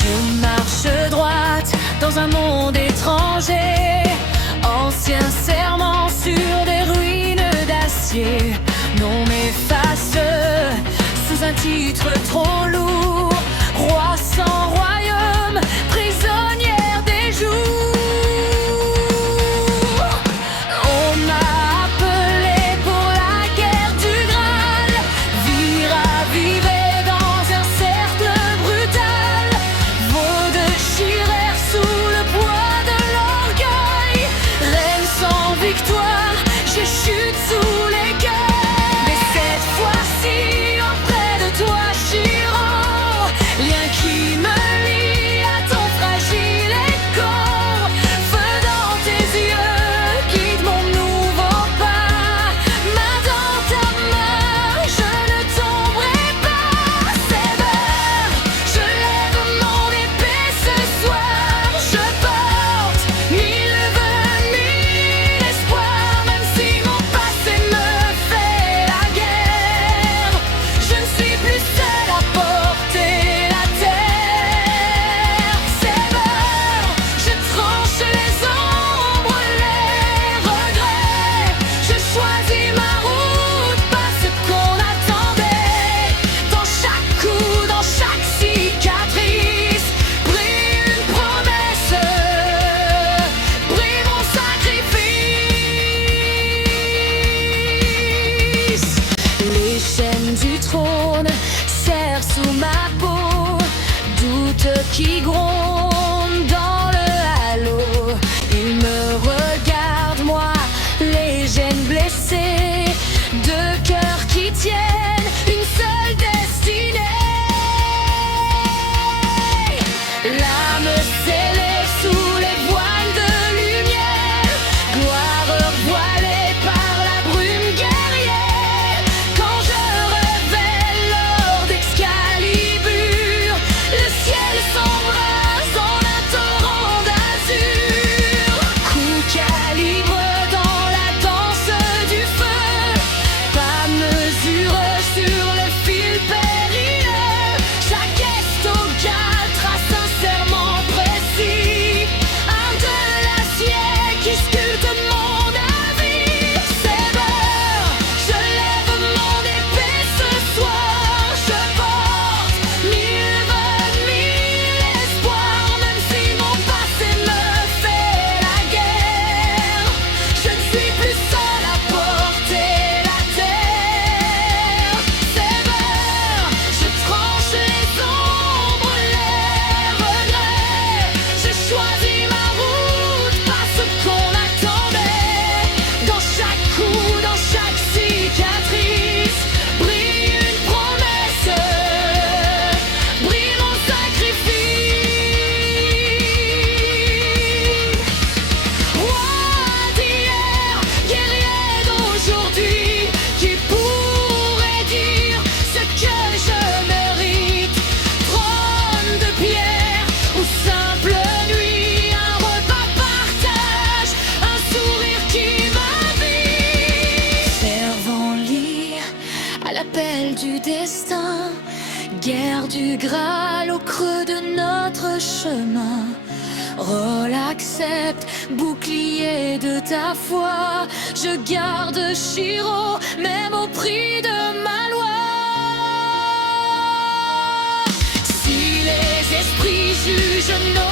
Je marche droite dans un monde étranger, ancien serment sur des ruines d'acier. Non m'efface sous un titre trop lourd, roi sans royaume, prisonnière des jours. On m'a appelé pour la guerre du Graal, vie ravivée dans un cercle brutal. Vaux de chimères sous le poids de l'orgueil, reine sans victoire, je chute sous les gueules. Mais cette fois-ci, auprès de toi, Chiron, lien qui me lie à ton fragile écho. Feu dans tes yeux, guide mon nouveau pas. Main dans ta main, je ne tomberai pas. Sévère, je lève mon épée ce soir. Je porte mille vœux, mille espoirs. Même si mon passé me fait la guerre, je ne suis plus seule à porter la terre. Sévère, je tranche les ombres, les regrets. Je choisis ma route, pas ce qu'on attendait. Dans chaque coup, dans chaque cicatrice, brille une promesse, brille mon sacrifice. Les chaînes du trône serrent sous ma peau, doute qui gronde dans le halo. Il me regarde, moi, les gènes blessés, deux cœurs qui tiennent une seule destinée. L'âme scellée sous les voiles de lumière, gloire voilée par la brume guerrière. Quand je révèle l'or d'Excalibur, le ciel s'embrase en un torrent d'azur. Coup calibre dans la danse du feu, pas mesureux sur le fil périlleux. Chaque estocade trace un serment précis, arme de l'acier qui sculpte mon avis. Sévère, je lève mon épée ce soir. Je porte mille vœux, mille espoirs. Même si mon passé me fait la guerre, je ne suis plus seule à porter la terre. Sévère, je tranche les ombres, les regrets. Je choisis ma route, pas ce qu'on attendait. Dans chaque coup, dans chaque cicatrice, brille une promesse, brille mon sacrifice. Roi d'hier, guerrier d'aujourd'hui, qui pourrait dire ce que je mérite? Trône de pierre ou simple nuit, un repas partage, un sourire qui m'invite. Servant lit à l'appel du destin, guerre du Graal au creux de notre chemin. Rôle accepte, bouclier de ta foi, je garde Chiron, même au prix de ma loi. Si les esprits jugent nos